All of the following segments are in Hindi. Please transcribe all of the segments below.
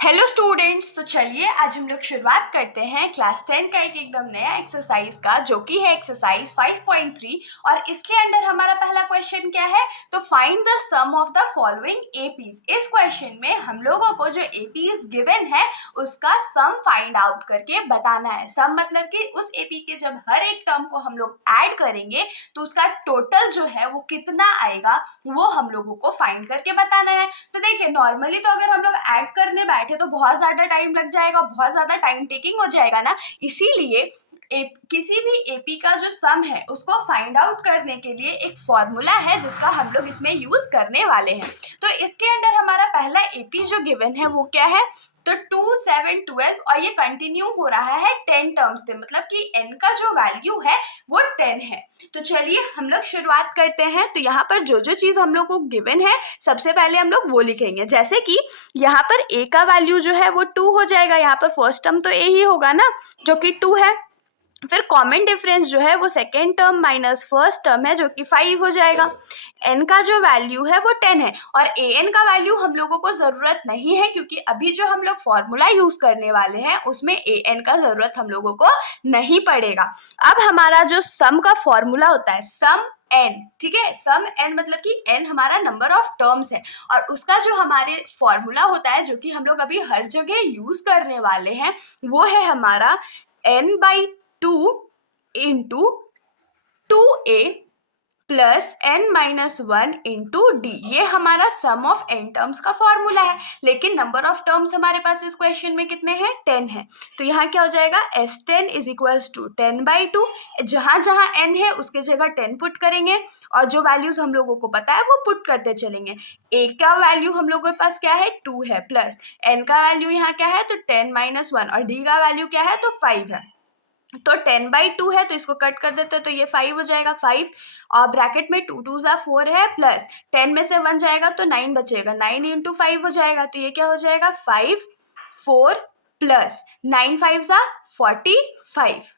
हेलो स्टूडेंट्स, तो चलिए आज हम लोग शुरुआत करते हैं क्लास 10 का एक एकदम नया एक्सरसाइज का, जो कि है एक्सरसाइज 5.3। और इसके अंदर हमारा पहला क्वेश्चन क्या है, तो find the sum of the following APs. इस क्वेश्चन में हम लोगों को जो एपीज गिवन है उसका सम फाइंड आउट करके बताना है। सम मतलब कि उस एपी के जब हर एक टर्म को हम लोग ऐड करेंगे तो उसका टोटल जो है वो कितना आएगा वो हम लोगों को फाइंड करके बताना है। तो देखिए, नॉर्मली तो अगर हम लोग ऐड करने बैठे तो बहुत ज्यादा टाइम लग जाएगा, बहुत ज्यादा टाइम टेकिंग हो जाएगा ना। इसीलिए किसी भी एपी का जो सम है उसको फाइंड आउट करने के लिए एक फॉर्मूला है जिसका हम लोग इसमें यूज करने वाले हैं। तो इसके अंदर हमारा पहला एपी जो गिवन है वो क्या है, तो 2, 7, 12 और ये कंटिन्यू हो रहा है 10 टर्म्स से, मतलब कि n का जो वैल्यू है वो 10 है। तो चलिए हम लोग शुरुआत करते हैं। तो यहाँ पर जो जो चीज हम लोग को गिवन है सबसे पहले हम लोग वो लिखेंगे। जैसे कि यहाँ पर a का वैल्यू जो है वो 2 हो जाएगा। यहाँ पर फर्स्ट टर्म तो a ही होगा ना, जो कि 2 है। फिर कॉमन डिफरेंस जो है वो second term minus first term है, जो कि 5 हो जाएगा। n का जो वैल्यू है वो 10 है और an का वैल्यू हम लोगों को जरूरत नहीं है, क्योंकि अभी जो हम लोग फॉर्मूला यूज करने वाले हैं उसमें an का जरूरत हम लोगों को नहीं पड़ेगा। अब हमारा जो सम का फॉर्मूला होता है सम n, ठीक है, सम n मतलब कि n हमारा नंबर ऑफ टर्म्स है और उसका जो हमारे फॉर्मूला होता है जो कि हम लोग अभी हर जगह यूज करने वाले हैं वो है हमारा n/2 into 2a plus n-1 into D. ये हमारा सम ऑफ n टर्म्स का फॉर्मूला है। लेकिन नंबर ऑफ टर्म्स हमारे पास इस क्वेश्चन में कितने हैं, 10 है। तो यहाँ क्या हो जाएगा, s10 इज इक्वल्स टू 10/2। जहाँ जहाँ n है उसके जगह 10 पुट करेंगे और जो वैल्यूज हम लोगों को पता है वो पुट करते चलेंगे। a का वैल्यू हम लोगों के पास क्या है, 2 है, प्लस n का वैल्यू यहाँ क्या है, तो 10-1 और d का वैल्यू क्या है, तो 5 है। तो 10/2 है तो इसको कट कर देते हैं तो ये 5 हो जाएगा, 5 और ब्रैकेट में 2 2 ज़ा 4 है, प्लस 10 में से 1 जाएगा तो 9 बचेगा, 9 इंटू 5 हो जाएगा। तो ये क्या हो जाएगा, 5 4 प्लस 9 5 ज़ा 45।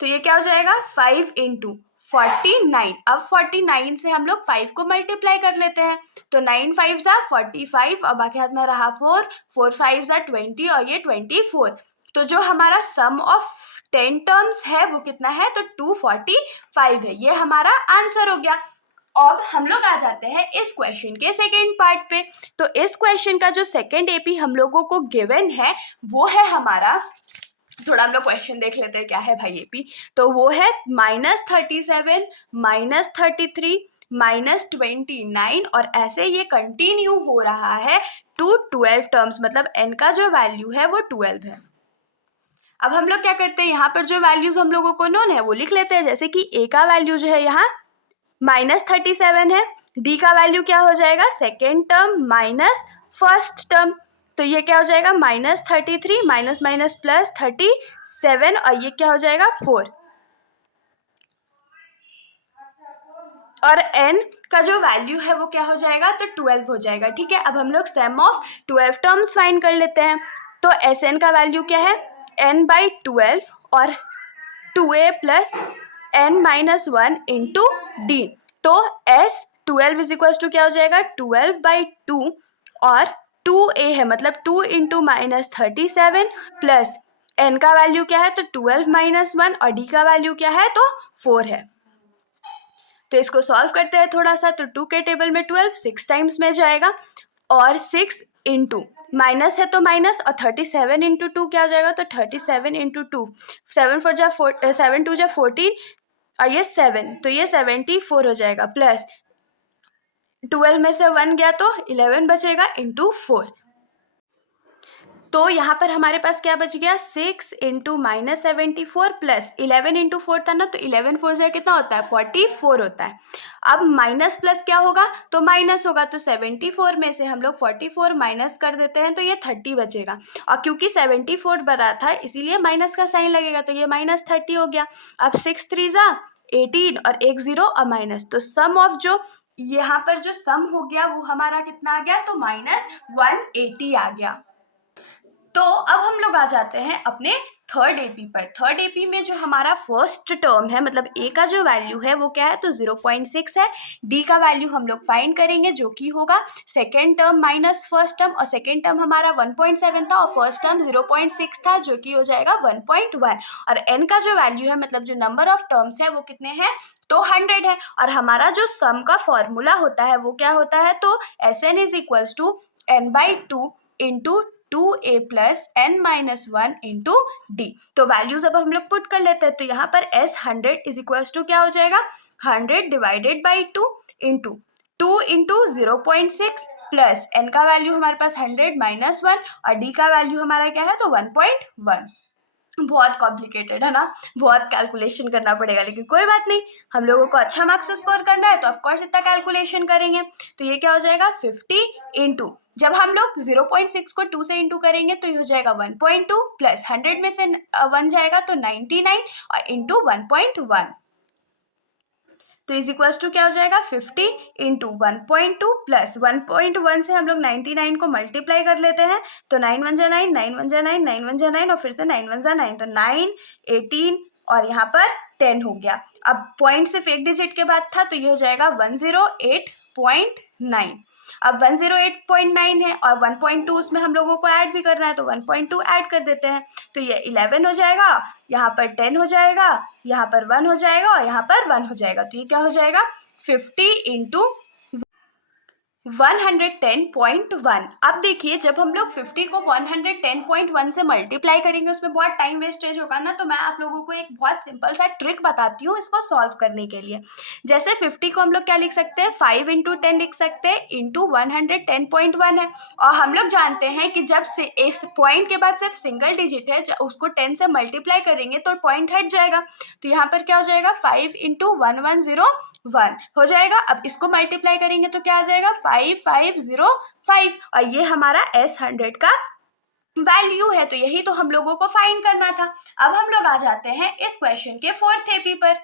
तो ये क्या हो जाएगा, 5 इंटू 49। अब 49 से हम लोग 5 को मल्टीप्लाई कर लेते हैं तो 9 5 ज़ा 45 और बाकी हाथ में रहा 4, 4 5 ज़ा 20 और ये 24। तो जो हमारा सम ऑफ 10 टर्म्स है वो कितना है, तो 245 है। ये हमारा आंसर हो गया। अब हम लोग आ जाते हैं इस क्वेश्चन के सेकेंड पार्ट पे। तो इस क्वेश्चन का जो सेकेंड एपी हम लोगों को गिवन है वो है हमारा, थोड़ा हम लोग क्वेश्चन देख लेते हैं क्या है भाई एपी। तो वो है -37 -33 -29 और ऐसे ये कंटिन्यू हो रहा है टू 12 टर्म्स, मतलब n का जो वैल्यू है वो 12 है। अब हम लोग क्या करते हैं, यहाँ पर जो वैल्यूज हम लोगों को नोन है वो लिख लेते हैं। जैसे कि a का वैल्यू जो है यहाँ -37 है, d का वैल्यू क्या हो जाएगा, second term minus first term. तो ये क्या हो जाएगा, -33 माइनस माइनस प्लस 37 और ये क्या हो जाएगा 4। और n का जो वैल्यू है वो क्या हो जाएगा, तो 12 हो जाएगा। ठीक है, अब हम लोग सम ऑफ 12 टर्म्स फाइंड कर लेते हैं। तो Sn का वैल्यू क्या है, n/12 और 2a plus n-1 into D. तो S12 इज इक्वल टू क्या हो जाएगा, 12/2 और 2a है मतलब 2 इंटू -37 प्लस n का वैल्यू क्या है, तो 12-1 और d का वैल्यू क्या है, तो 4 है। तो इसको सॉल्व करते हैं थोड़ा सा। तो 2 के टेबल में 12 6 टाइम्स में जाएगा और 6 इंटू माइनस है तो माइनस और 37 इंटू 2 क्या हो जाएगा, तो 37 इंटू 2, 7 4 जा 7 2 जा 14 और ये 7, तो ये 74 हो जाएगा, प्लस 12 में से 1 गया तो 11 बचेगा इंटू 4। तो यहाँ पर हमारे पास क्या बच गया, 6 इंटू -74 प्लस 11 इंटू 4 था ना, तो 11 4 से कितना होता है, 44 होता है। अब माइनस प्लस क्या होगा, तो माइनस होगा, तो 74 में से हम लोग 44 माइनस कर देते हैं तो ये 30 बचेगा। और क्योंकि 74 बना था इसीलिए माइनस का साइन लगेगा, तो ये -30 हो गया। अब 6 3 ज़ा 18 और 1 0 और माइनस, तो सम ऑफ जो यहाँ पर जो सम हो गया वो हमारा कितना आ गया, तो -180 आ गया। तो अब हम लोग आ जाते हैं अपने थर्ड एपी पर। थर्ड एपी में जो हमारा फर्स्ट टर्म है, मतलब ए का जो वैल्यू है वो क्या है, तो 0.6 है। डी का वैल्यू हम लोग फाइंड करेंगे जो कि होगा second term minus first term, और सेकेंड टर्म हमारा 1.7 था और फर्स्ट टर्म 0.6 था, जो कि हो जाएगा 1.1। और एन का जो वैल्यू है, मतलब जो नंबर ऑफ टर्म्स है वो कितने हैं, तो 100 है। और हमारा जो सम का फॉर्मूला होता है वो क्या होता है, तो Sn is equals to n/2 into 2a plus n minus 1 into D. तो वैल्यूज अब हम लोग पुट कर लेते हैं। तो यहाँ पर s 100 इज इक्वल्स टू क्या हो जाएगा, 100 divided by 2 into 2 into 0.6 plus n का वैल्यू हमारे पास 100 माइनस 1 और d का वैल्यू हमारा क्या है, तो 1.1। बहुत कॉम्प्लिकेटेड है ना, बहुत कैलकुलेशन करना पड़ेगा, लेकिन कोई बात नहीं, हम लोगों को अच्छा मार्क्स स्कोर करना है तो ऑफकोर्स इतना कैलकुलेशन करेंगे। तो ये क्या हो जाएगा, 50 इंटू, जब हम लोग 0.6 को 2 से इंटू करेंगे तो ये हो जाएगा 1.2 प्लस 100 में से 1 जाएगा तो 99 और इंटू 1.1। तो इज इक्वल्स टू क्या हो जाएगा, 50 इंटू 1.2 प्लस 1.1 से हम लोग 99 को मल्टीप्लाई कर लेते हैं। तो 9 1 जा 9, 9 1 जा 9, 9 1 जा 9 और फिर से 9 1 जा 9, तो 9 18 और यहाँ पर 10 हो गया। अब पॉइंट सिर्फ एक डिजिट के बाद था तो ये हो जाएगा 108.9। अब 108.9 है और 1.2 उसमें हम लोगों को ऐड भी करना है, तो 1.2 ऐड कर देते हैं। तो ये 11 हो जाएगा, यहाँ पर 10 हो जाएगा, यहाँ पर 1 हो जाएगा और यहाँ पर 1 हो जाएगा। तो ये क्या हो जाएगा, 50 इंटू 110.1। अब देखिए जब हम लोग 50 को 110.1 से मल्टीप्लाई करेंगे उसमें बहुत टाइम वेस्टेज होगा ना, तो मैं आप लोगों को एक बहुत सिंपल सा ट्रिक बताती हूँ इसको सॉल्व करने के लिए। जैसे 50 को हम लोग क्या लिख सकते हैं, 5 इंटू 10 लिख सकते हैं, इंटू 110.1 है। और हम लोग जानते हैं कि जब से इस पॉइंट के बाद सिर्फ सिंगल डिजिट है, उसको 10 से मल्टीप्लाई करेंगे तो पॉइंट हट जाएगा। तो यहाँ पर क्या हो जाएगा, 5 इंटू 1101 हो जाएगा। अब इसको मल्टीप्लाई करेंगे तो क्या आ जाएगा, 5505 और ये हमारा S100 का वैल्यू है। तो यही तो हम लोगों को फाइंड करना था। अब हम लोग आ जाते हैं इस क्वेश्चन के फोर्थ एपी पर।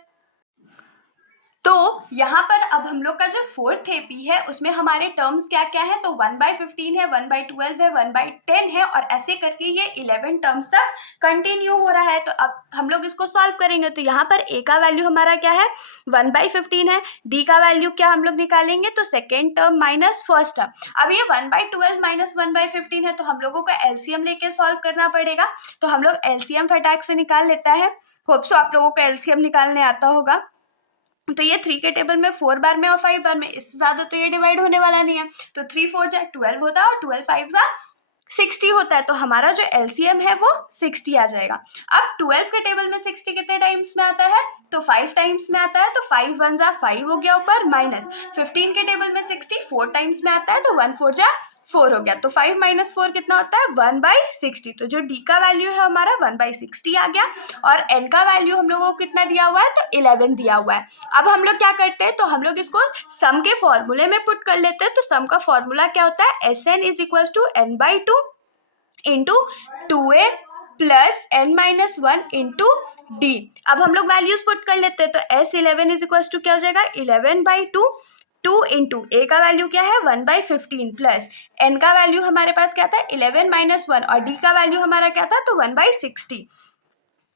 तो यहाँ पर अब हम लोग का जो फोर्थ एपी है उसमें हमारे टर्म्स क्या क्या है, तो 1/15 है, 1/12 है, 1/10 है और ऐसे करके ये 11 टर्म्स तक कंटिन्यू हो रहा है। तो अब हम लोग इसको सॉल्व करेंगे। तो यहाँ पर ए का वैल्यू हमारा क्या है, 1/15 है। डी का वैल्यू क्या हम लोग निकालेंगे, तो second term minus first term. अब ये 1/12 माइनस 1/15 है तो हम लोगों को एलसीएम लेके सॉल्व करना पड़ेगा। तो हम लोग एलसीएम फटाक से निकाल लेता है। होप सो आप लोगों को एलसीएम निकालने आता होगा। तो ये 3 के टेबल में 4 बार में और 5 बार में, इससे ज़्यादा तो ये डिवाइड होने वाला नहीं है। तो 3 4 जा 12 होता है और 12 5 जा 60 होता है। तो हमारा जो एलसीएम है वो 60 आ जाएगा। अब 12 के टेबल में 60 कितने टाइम्स में आता है, तो 5 टाइम्स में आता है। तो 5 1 जा 5 हो गया ऊपर, माइनस 15 के टेबल में 60 4 टाइम्स में आता है। तो 1 4 जा 4 हो गया। तो 5 माइनस 4 कितना होता है, 1/60। तो जो डी का वैल्यू है हमारा 1/60 आ गया। और एन का वैल्यू हम लोगों को कितना दिया हुआ है, तो 11 दिया हुआ है। अब हम लोग क्या करते हैं, तो हम लोग इसको सम के फॉर्मूले में पुट कर लेते हैं। तो सम का फॉर्मूला क्या होता है, Sn is equals to n/2 into 2a plus n minus 1 into D. अब हम लोग वैल्यूज पुट कर लेते हैं। तो S11 इज इक्वल्स टू क्या हो जाएगा, 11/2, 2 इंटू ए का वैल्यू क्या है 1/15 प्लस एन का वैल्यू हमारे पास क्या था 11 माइनस 1 और डी का वैल्यू हमारा क्या था, तो 1/60।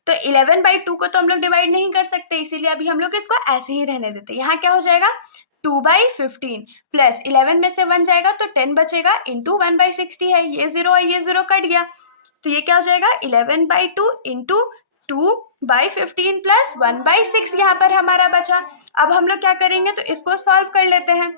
तो 11/2 को तो हम लोग डिवाइड नहीं कर सकते, इसीलिए अभी हम लोग इसको ऐसे ही रहने देते। यहाँ क्या हो जाएगा 2/15 प्लस 11 में से 1 जाएगा तो 10 बचेगा इंटू 1/60 है, ये 0 और ये 0 कट गया। तो ये क्या हो जाएगा 11/2 इंटू 2/15 प्लस 1/6 यहाँ पर हमारा बचा। अब हम लोग क्या करेंगे, तो इसको सॉल्व कर लेते हैं।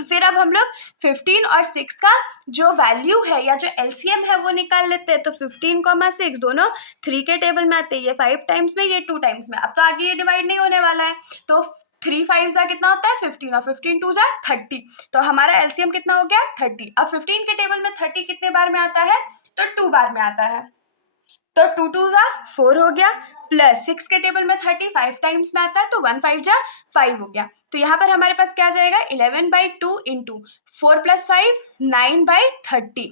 फिर अब हम लोग 15 और 6 का जो वैल्यू है या जो एलसीएम है वो निकाल लेते हैं। तो 15, 6 दोनों 3 के टेबल में आते हैं, ये 5 टाइम्स में, ये 2 टाइम्स में। अब तो आगे ये डिवाइड नहीं होने वाला है। तो 3 5 जा कितना होता है 15 और 15 2 जा 30। तो हमारा एलसीएम कितना हो गया 30। अब 15 के टेबल में 30 कितने बार में आता है, तो 2 बार में आता है। तो 2 2 जा 4 हो गया, प्लस 6 के टेबल में 30 5 टाइम्स में आता है तो 1 5 जा 5 हो गया। तो यहाँ पर हमारे पास क्या आ जाएगा 11/2 इंटू 4 + 5 9/30।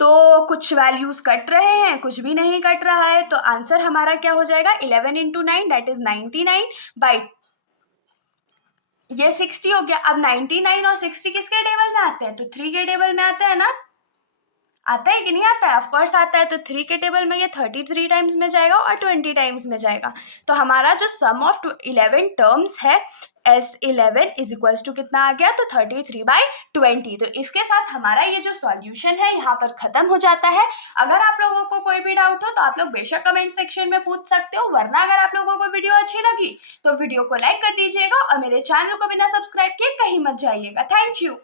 तो कुछ वैल्यूज कट रहे हैं, कुछ भी नहीं कट रहा है। तो आंसर हमारा क्या हो जाएगा 11 इंटू 9 दैट इज 99 ये 60 हो गया। अब 99 और 60 किसके टेबल में आते हैं, तो 3 के टेबल में आते हैं ना। आता है कि नहीं आता है? ऑफकोर्स आता है। तो 3 के टेबल में ये 33 टाइम्स में जाएगा और 20 टाइम्स में जाएगा। तो हमारा जो सम ऑफ 11 टर्म्स है S11 इज इक्वल्स टू कितना आ गया? तो 33/20। तो इसके साथ हमारा ये जो सॉल्यूशन है यहाँ पर खत्म हो जाता है। अगर आप लोगों को कोई भी डाउट हो तो आप लोग बेशक कमेंट सेक्शन में पूछ सकते हो, वरना अगर आप लोगों को वीडियो अच्छी लगी तो वीडियो को लाइक कर दीजिएगा और मेरे चैनल को बिना सब्सक्राइब किए कहीं मत जाइएगा। Thank you.